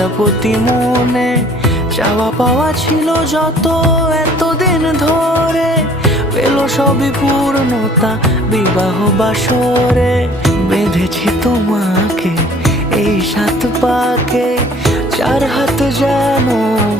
প্রজাপতি মনে চাওয়া পাওয়া ছিল যত এতদিন ধরে, পেল সবই পূর্ণতা বিবাহ বাসরে। বেঁধেছি তোমাকে এই 7 পাকে, 4 হাত যেন